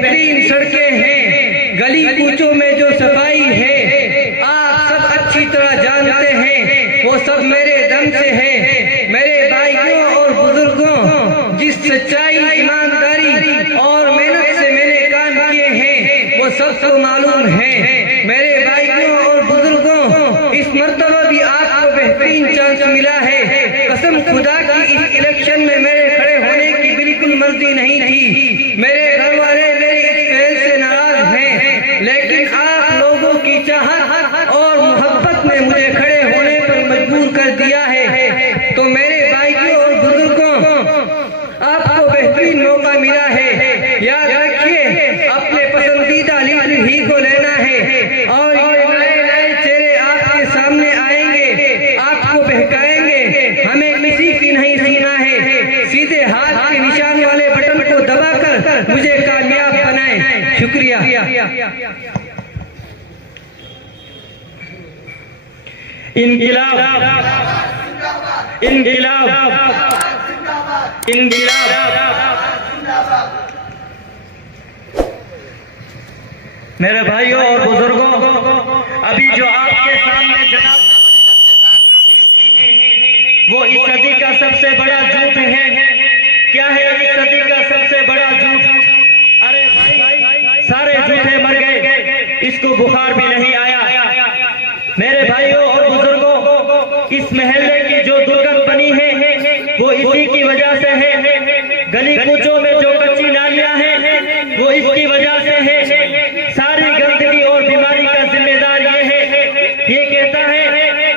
बेहतरीन सड़कें हैं, गली कूचों में जो सफाई है, आप सब अच्छी तरह जानते हैं, वो सब मेरे दम से है। मेरे भाइयों और बुजुर्गों, जिस सच्चाई, ईमानदारी और मेहनत से मैंने काम किए हैं वो सबको मालूम है। मेरे भाइयों और बुजुर्गों, इस मर्तबा भी आपको बेहतरीन चांस मिला है। कसम खुदा की इस इलेक्शन में मेरे खड़े होने की बिल्कुल मर्जी नहीं थी। मेरे घर वाले मेरी इस पहल से नाराज हैं, लेकिन आप लोगों की चाहत और मोहब्बत ने मुझे खड़े होने पर मजबूर कर दिया है। तो मेरे भाइयों और बुजुर्गों, आपको बेहतरीन मौका मिला है। याद रखिए, अपने पसंदीदा लीडर ही को लेना है और ये नए नए चेहरे आपके सामने आएंगे, आपको बहकाएंगे। हमें किसी की नहीं सुनना है। सीधे हाथ के निशान वाले बटन को दबाकर मुझे कामयाब बनाएं। शुक्रिया। इंकिलाब, इंकिलाब, इंकिलाब। मेरे भाइयों और बुजुर्गों, अभी जो आपके सामने जनाब वो इस सदी का सबसे बड़ा झूठ है। क्या है इस सदी का सबसे बड़ा झूठ? अरे भाई, सारे झूठे मर गए, इसको बुखार भी नहीं आया। मेरे भाइयों और बुजुर्गों, इस महल्ले की जो दुर्गंध बनी है वो इसी की वजह से है। गली कूचों में जो कच्ची नालियां हैं वो इसकी वजह से है। सारी गंदगी और बीमारी का जिम्मेदार ये है। ये कहता है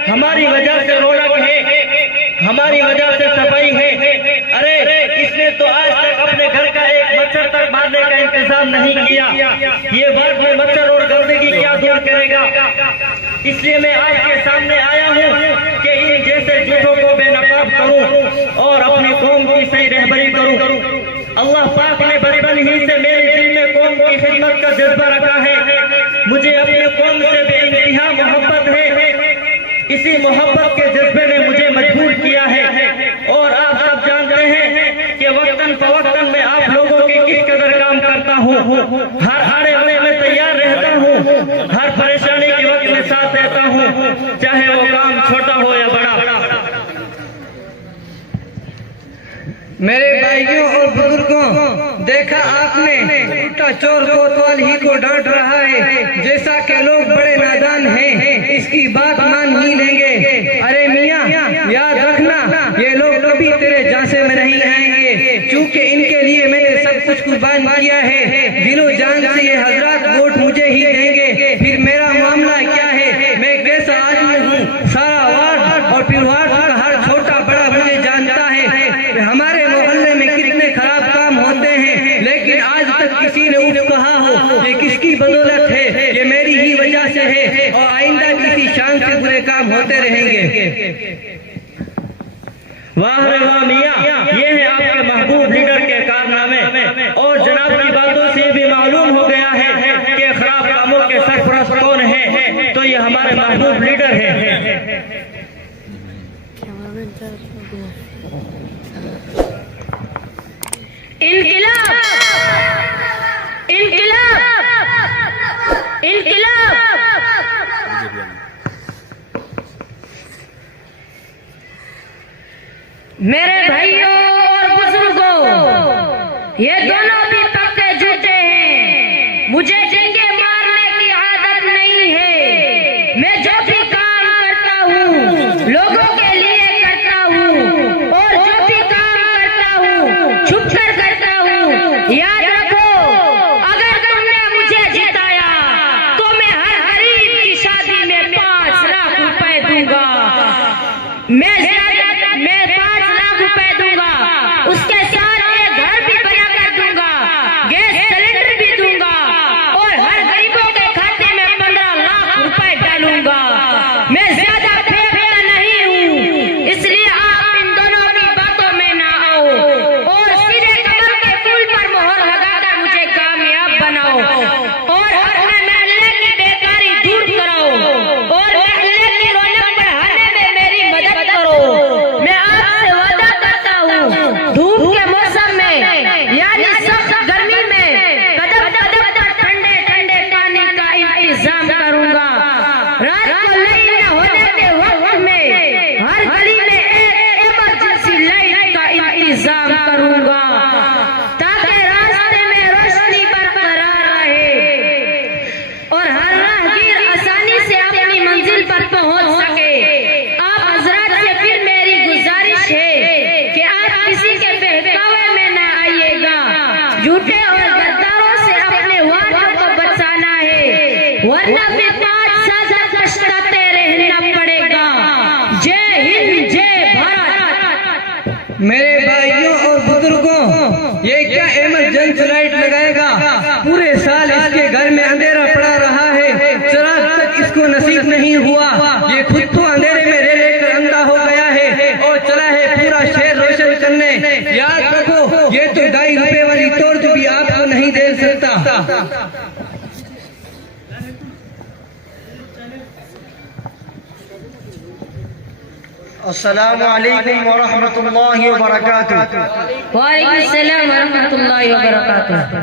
हमारी वजह से रौनक है, हमारी वजह से सफाई है। अरे इसने तो आज तक अपने घर का एक मच्छर तक मारने का इंतजाम नहीं किया। ये वार्ड में मच्छर और गंदगी क्या दूर करेगा? इसलिए मैं आपके सामने आया हूँ कि इन जैसे झूठों को बेनकाब करूँ और अपनी कौम की सही रहबरी करूँ। अल्लाह पाक ने बचपन ही से मेरे दिल में कौम की खिदमत का जज्बा रखा है। मुझे अपनी कौम से बेइंतहा मोहब्बत है। इसी मोहब्बत के जज्बे ने मुझे मजबूर किया है। और आप सब जानते हैं कि वक्तन फवक्तन में आप लोगों की किस कदर काम करता हूँ। हर आड़े आने में तैयार रहता हूँ, हर परेशानी के वक्त में साथ रहता हूँ, चाहे वो काम छोटा हो या बड़ा। मेरे भाइयों और बुजुर्गों, देखा आपने, उल्टा चोर कोतवाल ही को डांट रहा है। जैसा कि लोग बड़े नादान हैं, इसकी बात मान ही लेंगे। अरे मियाँ, याद रखना, ये लोग कभी तेरे झांसे में नहीं आएंगे, क्योंकि इनके लिए मैंने सब कुछ कुर्बान किया है। दिलो जान से ये हजरात वोट मुझे ही देंगे। फिर मेरा मामला क्या है? मैं कैसा आदमी हूँ? सारा वार्ड और फिर वार्ड का हर छोटा बड़ा मुझे जानता है। हमारे मोहल्ले में कितने खराब काम होते हैं, लेकिन आज तक किसी ने उठ कहा हो ये किसकी बदौलत है? ये मेरी ही वजह से है और आइंदा किसी शान से बुरे काम होते रहेंगे। वाह रे वाह मियाँ, ये है आपके महबूब लीडर के कारनामे। और जनाब की बातों से भी मालूम हो गया है कि खराब कामों के सरपरस्त कौन है। तो ये हमारे महबूब लीडर है। इनकिलाब, इनकिलाब, इनकिलाब। मेरे भाइयों और बुजुर्गों, ये दोनों भी पक्के झूठे हैं। मुझे डंडे मारने की आदत नहीं है। मैं जो भी काम करता हूँ लोगों के लिए करता हूँ, और जो भी काम लाइट लगाएगा। पूरे साल इसके घर में अंधेरा पड़ा रहा है, चिराग तक इसको नसीब नहीं हुआ। ये खुद तो अंधेरे में रह रहकर अंधा हो गया है और चला है पूरा शहर रोशन करने। याद रखो, ये तो 2.5 रुपए वाली तोर्त भी आपको नहीं दे सकता। अस्सलामु अलैकुम व रहमतुल्लाहि व बरकातुहू। वालेकुम अस्सलाम व रहमतुल्लाहि व बरकातुहू।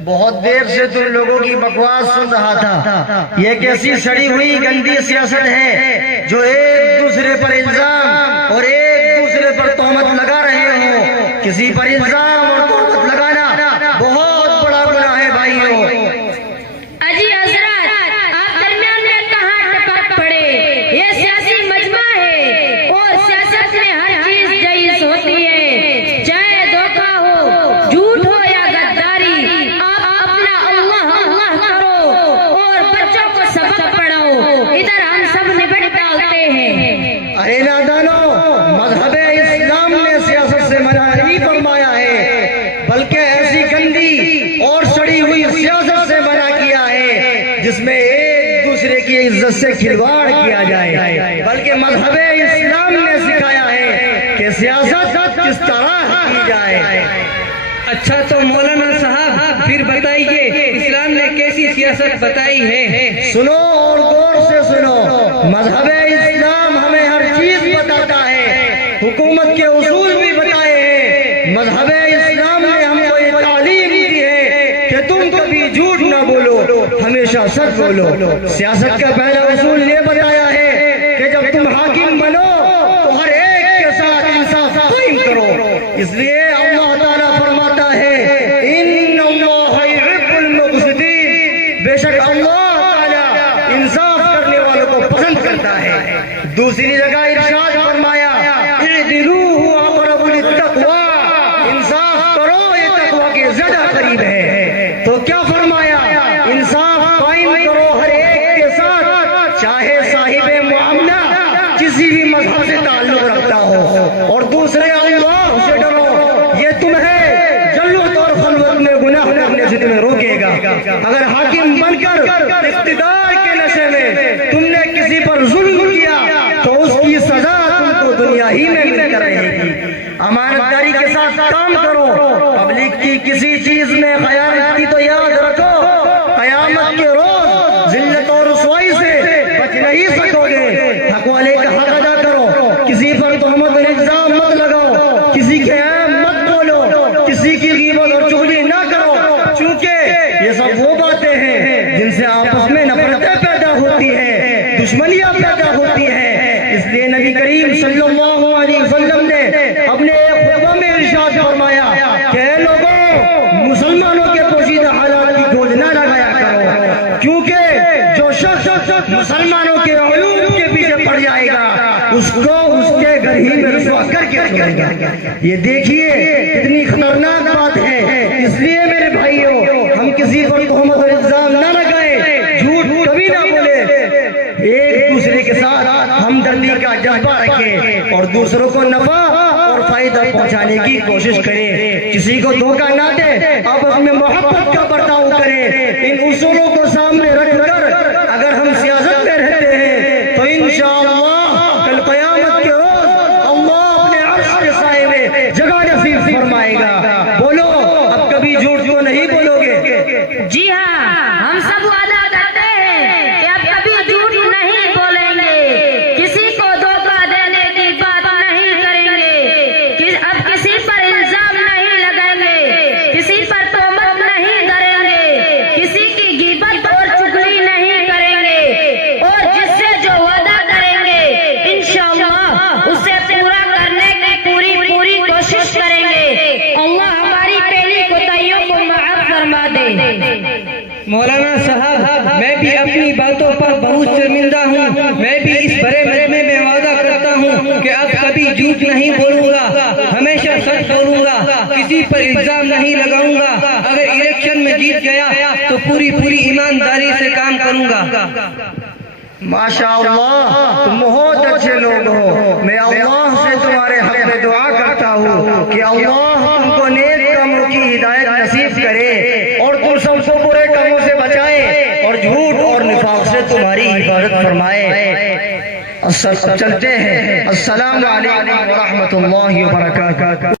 बहुत देर से तुम लोगों की बकवास सुन रहा था। ये कैसी सड़ी हुई गंदी सियासत है जो एक दूसरे पर इल्जाम और एक दूसरे पर तोहमत लगा रहे हो। किसी पर इल्जाम और तोहमत लगाना बहुत बड़ा गुनाह है भाइयों। अजी हजरत, आप दरमियान में कहाँ टपक पड़े? ये सियासी मजमा है और सियासत में हर चीज जायज होती है, चाहे धोखा हो, झूठ हो या गद्दारी। आप अपना अल्लाह अल्लाह करो और बच्चों को सबक पढ़ाओ। इधर हम सब निपट डालते हैं। अरे नादानो, मजहब इस्लाम ने सियासत से मना नहीं फरमाया है, बल्कि ऐसी गंदी और सड़ी हुई सियासत से मना किया है जिसमें एक दूसरे की इज्जत से खिलवाड़ किया जाए। बल्कि मजहब इस्लाम ने सिखाया है कि सियासत किस तरह की जाए। अच्छा तो मौलाना साहब फिर बताइए, इस्लाम ने कैसी सियासत बताई है? सुनो और गौर से सुनो। मजहब इस्लाम हमें हर चीज बताता है, हुकूमत के उसूल भी बताए हैं। मजहब इस्लाम ने हमको ये तालीम दी है कि तुम कभी झूठ ना बोलो, हमेशा सच बोलो। सियासत का पहला उसूल ये बताया है कि जब तुम हाकिम बनो तो हर एक के साथ इंसाफ कायम करो। इसलिए अल्लाह ताला फरमाता है, इन्नल्लाह युहिब्बुल मुक़सितीन, बेशक अल्लाह ताला इंसाफ करने वालों को पसंद करता है। दूसरी जगह इरशाद फरमाया, इदिलू हुवा अक़रबु लित्तक़वा, इंसाफ करो, ये तकवा के ज्यादा करीब है। तो क्या फरमाया? इंसाफ कायम करो हर एक के साथ, चाहे साहिबे मुआमला किसी भी मजहब से ताल्लुक रखता हो। और दूसरे अल्लाह से डरो, ये तुम्हें जल्लत और खलवत में गुनाह करने से तुम्हें रोकेगा। अगर हाकिम बनकर इख्तिदार के नशे में तुमने किसी पर जुल्म किया तो उसकी सजा तुमको दुनिया ही में मिलकर रहेगी। अमानतदारी के साथ काम करो। पब्लिक की किसी चीज में खयानत की तो याद रखो, कयामत के रोज जिल्लत और रुसवाई से बच नहीं सकोगे। हक वाले का हक अदा करो, किसी पर तोहमत और इल्जाम मत लगाओ, किसी के ऐब मत बोलो, किसी की ग़ीबत और चुगली ना करो, क्योंकि ये सब वो बातें हैं जिनसे आपस में नफरतें पैदा होती है, दुश्मनियां पैदा होती है। इसलिए नबी करीम सल्लल्लाहु अलैहि वसल्लम ने अपने एक खुतबा में इरशाद फरमाया कि लोगों, मुसलमानों के पोशीदा हालात की खोज ना लगाया करो, क्योंकि जो शख्स मुसलमानों के उलूम के पीछे पड़ जाएगा उसको उसके घर ही में रुसवा करके छोड़ेगा। ये देखिए कितनी खतरनाक बात है। इसलिए मेरे भाइयों, हम किसी पर तोहमत और इल्जाम ना लगाए, झूठ कभी ना बोले, एक दूसरे के साथ हमदर्दी का जज्बा रखें और दूसरों को नफा और फायदा पहुंचाने की कोशिश करें। किसी को धोखा ना दे, आपस में मोहब्बत का बर्ताव करें। इन उसूलों को सामने रखकर अगर हम सियासत में रहते हैं तो इंशाअल्लाह कल क़यामत के रोज अल्लाह अपने अर्श के साए में जगह नसीब फरमाएगा। बोलो, अब कभी झूठ को नहीं बोलोगे? जी हाँ, हम सब वादा करते हैं कि अब कभी झूठ नहीं बोलेंगे, किसी को धोखा देने की बात नहीं करेंगे, अब किसी पर इल्जाम नहीं लगाएंगे, किसी पर तोहमत नहीं करेंगे, किसी की ग़ीबत और चुगली नहीं करेंगे, और जिससे जो वादा करेंगे इंशाअल्लाह उसे पूरा करने की पूरी कोशिश करेंगे। अल्लाह हमारी पहली कोताहियों को माफ फरमा दे। मौलाना साहब, मैं भी अपनी बातों पर बहुत शर्मिंदा हूँ। मैं भी इस बड़े मजमे में वादा करता हूँ कि अब कभी झूठ नहीं बोलूंगा, हमेशा सच बोलूंगा, किसी पर इल्जाम नहीं लगाऊंगा। अगर इलेक्शन में जीत गया तो पूरी ईमानदारी से काम करूंगा। माशाअल्लाह, तुम बहुत अच्छे लोग हो। मैं अल्लाह से तुम्हारे हक में दुआ करता हूँ कि अल्लाह तुमको नेक कामों की हिदायत नसीब करे और तुम सबको बुरे कामों से बचाए और झूठ और निफाक से तुम्हारी हिफाजत फरमाए। चलते हैं। अस्सलाम वालेकुम व रहमतुल्लाहि व बरकातहू।